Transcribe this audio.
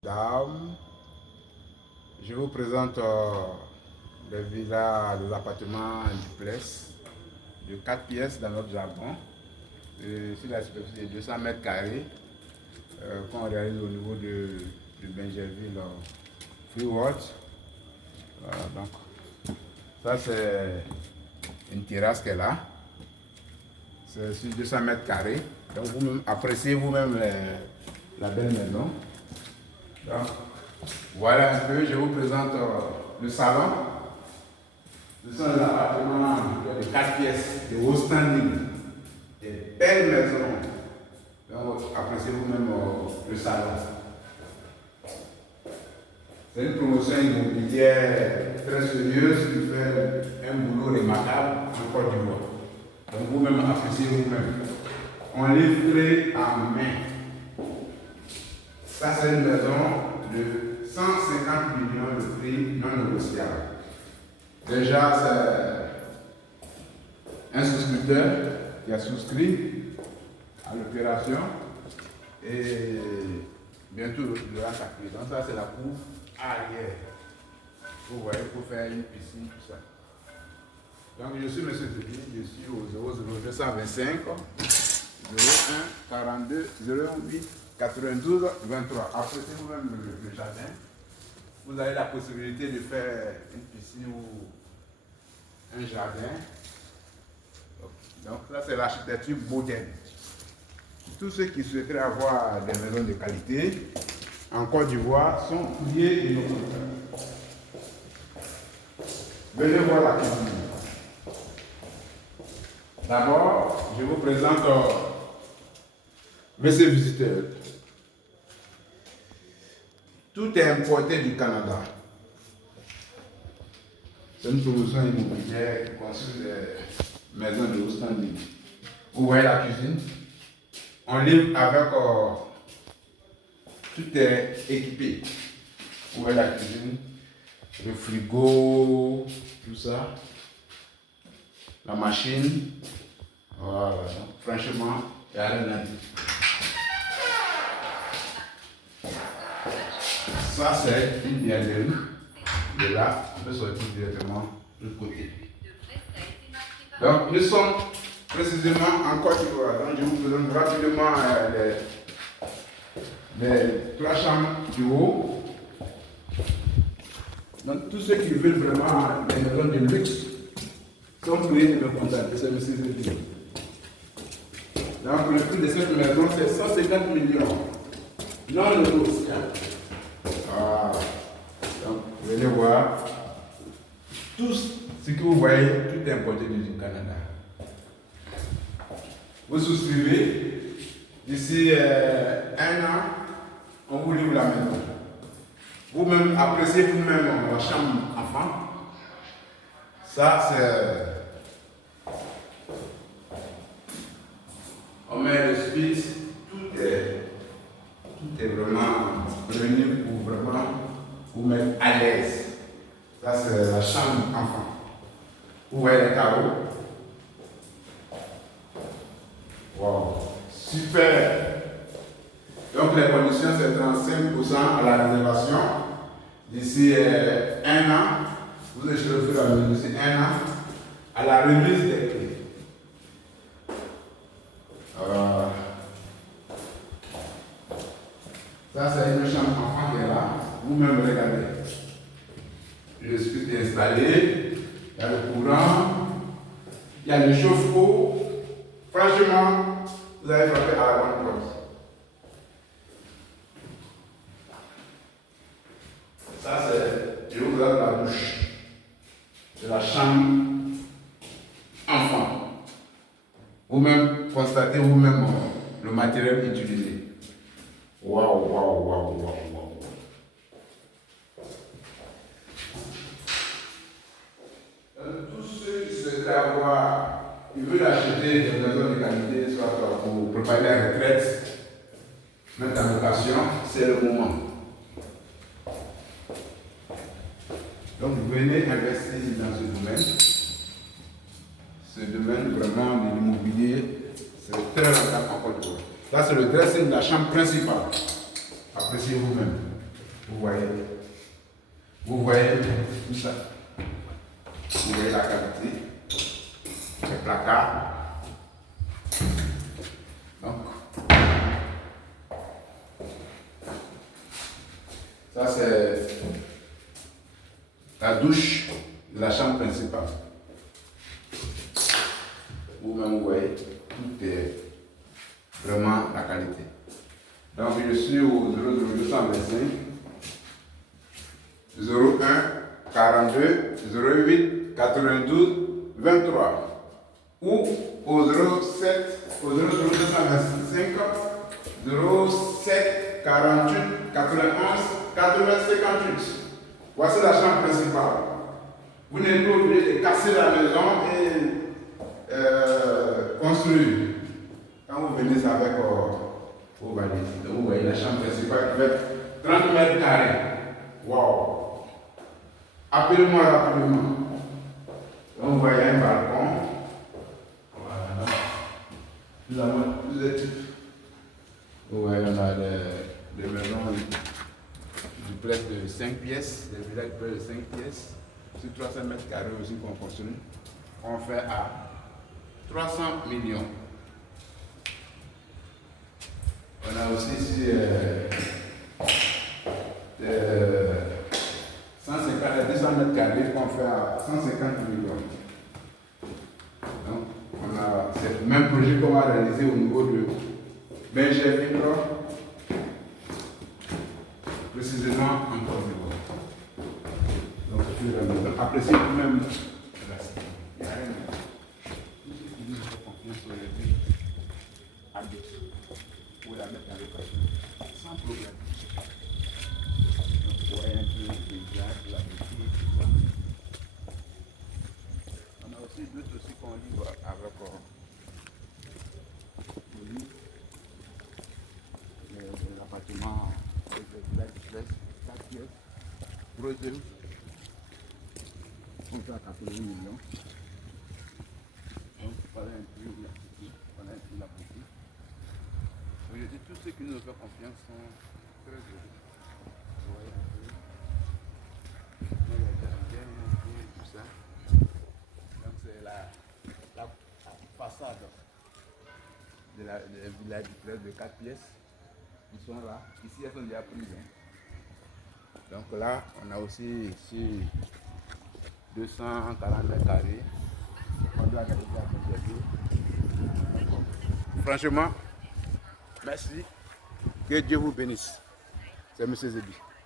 Dames, je vous présente les villas, les appartements duplex de 4 pièces dans notre jargon. Sur la superficie de 200 mètres carrés qu'on réalise au niveau de Benjerville, Freeworld. Voilà, donc ça c'est une terrasse qu'elle a. C'est sur 200 mètres carrés. Donc vous appréciez vous-même la belle maison. Donc, voilà un peu, je vous présente le salon. Ce sont les appartements de 4 pièces, de haut standing, des belles maisons. Donc, appréciez vous-même le salon. C'est une promotion immobilière très sérieuse qui fait un boulot remarquable en Côte d'Ivoire. Donc, vous-même appréciez vous-même. On livre clé en main. Ça, c'est une maison de 150 millions de prix non négociable. Déjà, c'est un souscripteur qui a souscrit à l'opération et bientôt le reste à clé. Donc, ça, c'est la cour arrière. Vous voyez, pour faire une piscine, tout ça. Donc, je suis M. Denis, je suis au 00225 01 42 08 92 23. Appréciez vous-même le jardin. Vous avez la possibilité de faire une piscine ou un jardin. Donc là, c'est l'architecture moderne. Tous ceux qui souhaiteraient avoir des maisons de qualité en Côte d'Ivoire sont priés de nos contacts. Venez voir la cuisine. D'abord, je vous présente Monsieur le visiteur. Tout est importé du Canada. C'est une promotion immobilière qui construit des maisons de haut standing. Vous voyez la cuisine. On livre avec tout est équipé. Vous voyez la cuisine, le frigo, tout ça, la machine. Voilà. Franchement, il n'y a rien à dire. Ça, c'est une bienvenue. De là, on peut sortir directement de l'autre côté. Donc, nous sommes précisément en Côte d'Ivoire. Donc, je vous présente rapidement les 3 chambres du haut. Donc, tous ceux qui veulent vraiment des maisons de luxe sont priés de me contacter. C'est M. Zéphine. Donc, le prix de cette maison, c'est 150 millions. Non négociable. Ah, donc, venez voir. Tout ce que vous voyez, tout est importé du Canada. Vous souscrivez. D'ici 1 an, on vous livre la maison. Vous-même, appréciez vous-même la chambre enfant. Ça, c'est... On met le spice, tout est vraiment prévenu pour vraiment vous mettre à l'aise. Ça, c'est la chambre enfant. Vous voyez les carreaux. Wow, super. Donc, les conditions, c'est 35% à la réservation. D'ici 1 an, vous échelonnez la maison d'ici 1 an à la remise des clés. Ça, c'est une chambre enfant qui est là. Vous-même, regardez. Le split est installé. Il y a le courant. Il y a le chauffe-eau. Franchement, vous avez frappé à la bonne porte. Ça, c'est, je vous donne la douche. C'est la chambre enfant. Vous-même, constatez vous-même le matériel utilisé. Waouh, waouh, waouh, waouh, waouh. Tous ceux qui souhaiteraient avoir, ils veulent acheter des maisons de qualité, soit pour préparer la retraite, mettre en location, c'est le moment. Donc, venez investir dans ce domaine. Ce domaine vraiment de l'immobilier, c'est très rentable en Côte d'Ivoire. Là, c'est le dressing de la chambre principale. Appréciez vous-même. vous voyez tout ça. Vous voyez la qualité, les placards. Donc, ça c'est la douche de la chambre principale. Vous-même, vous voyez, tout est vraiment la qualité. Donc, je suis au 00225 01 42 08 92 23 ou au 07 au 00225 07 48 91 80 58. Voici la chambre principale. Vous n'êtes pas obligé de casser la maison et construire. Quand vous venez ça avec vos valises, vous voyez la chambre principale qui fait 30 mètres carrés. Wow! Appelez-moi rapidement. Donc, vous voyez un balcon. Voilà. Nous avons plusieurs types. Vous voyez, on a des maisons duplex de 5 pièces, des villas duplex de 5 pièces. Sur 300 mètres carrés aussi qu'on construit. On fait à 300 millions. On a aussi ici 200 mètres carrés qu'on fait à 150 millions. Donc, on a ce même projet qu'on va réaliser au niveau de Benjamin, précisément en Côte d'Ivoire. Donc, appréciez vous-même. Il n'y a rien de nous avons confiance sur les vies habites. Vous la mettre dans l'équation sans problème. Donc, vous voyez un peu le paysage, la beauté, tout ça. On a aussi d'autres aussi qu'on livre avec l'appartement avec le village de 4 pièces, projet. On fait à 80 millions. Donc, voilà un peu la beauté. Voilà un peu la beauté. Donc, je dis, tous ceux qui nous font confiance sont très heureux. Vous voyez un peu. Les jardins, tout ça. Donc, c'est la façade de la village de 4 pièces. Ils sont là. Ici, elles sont déjà prises. Donc là, on a aussi ici 240 mètres carrés. On doit aller à franchement, merci. Que Dieu vous bénisse. C'est M. Zébi.